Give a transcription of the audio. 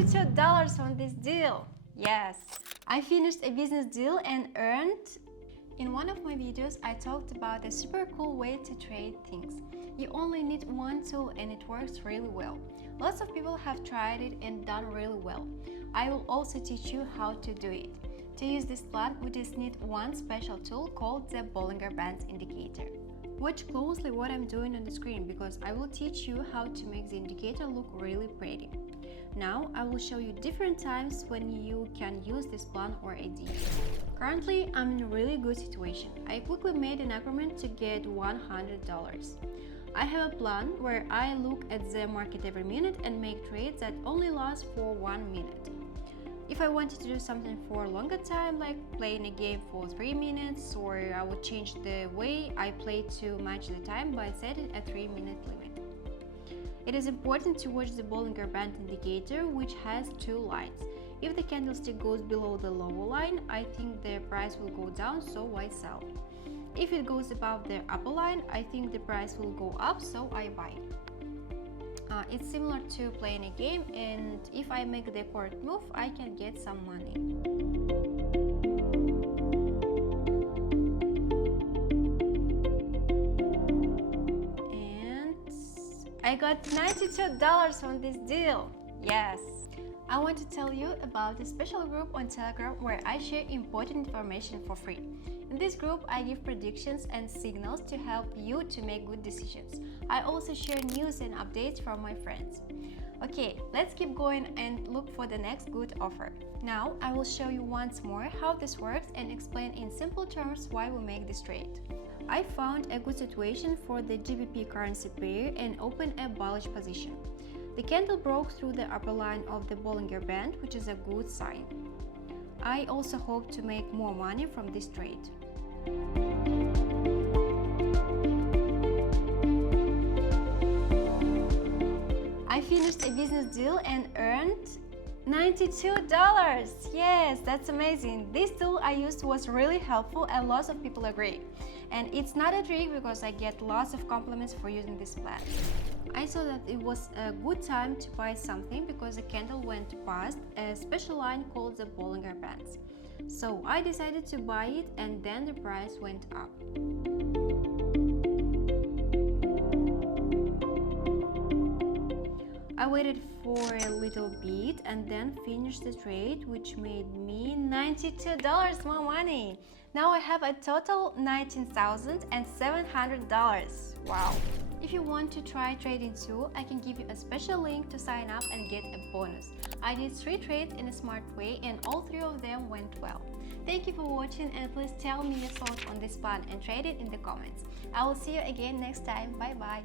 $92 on this deal. Yes, I finished a business deal and earned. In one of my videos, I talked about a super cool way to trade things. You only need one tool and it works really well. Lots of people have tried it and done really well. I will also teach you how to do it. To use this plan, we just need one special tool called the Bollinger Bands indicator. Watch closely what I'm doing on the screen because I will teach you how to make the indicator look really pretty. Now I will show you different times when you can use this plan or idea. Currently, I'm in a really good situation. I quickly made an agreement to get $100. I have a plan where I look at the market every minute and make trades that only last for 1 minute. If I wanted to do something for a longer time, like playing a game for 3 minutes, or I would change the way I play to match the time by setting a 3-minute limit. It is important to watch the Bollinger Band indicator, which has 2 lines. If the candlestick goes below the lower line, I think the price will go down, so I sell. If it goes above the upper line, I think the price will go up, so I buy. It's similar to playing a game, and if I make the correct move, I can get some money. And I got $92 on this deal. Yes. I want to tell you about a special group on Telegram where I share important information for free. In this group, I give predictions and signals to help you to make good decisions. I also share news and updates from my friends. Okay, let's keep going and look for the next good offer. Now, I will show you once more how this works and explain in simple terms why we make this trade. I found a good situation for the GBP currency pair and opened a bullish position. The candle broke through the upper line of the Bollinger Band, which is a good sign. I also hope to make more money from this trade. I finished a business deal and earned $92. Yes, that's amazing. This tool I used was really helpful and lots of people agree. And it's not a trick because I get lots of compliments for using this plan. I saw that it was a good time to buy something because the candle went past a special line called the Bollinger Bands. So I decided to buy it and then the price went up. I waited for a little bit and then finished the trade, which made me $92 more money. Now I have a total $19,700. Wow! If you want to try trading too, I can give you a special link to sign up and get a bonus. I did 3 trades in a smart way and all 3 of them went well. Thank you for watching and please tell me your thoughts on this plan and trade it in the comments. I will see you again next time. Bye bye!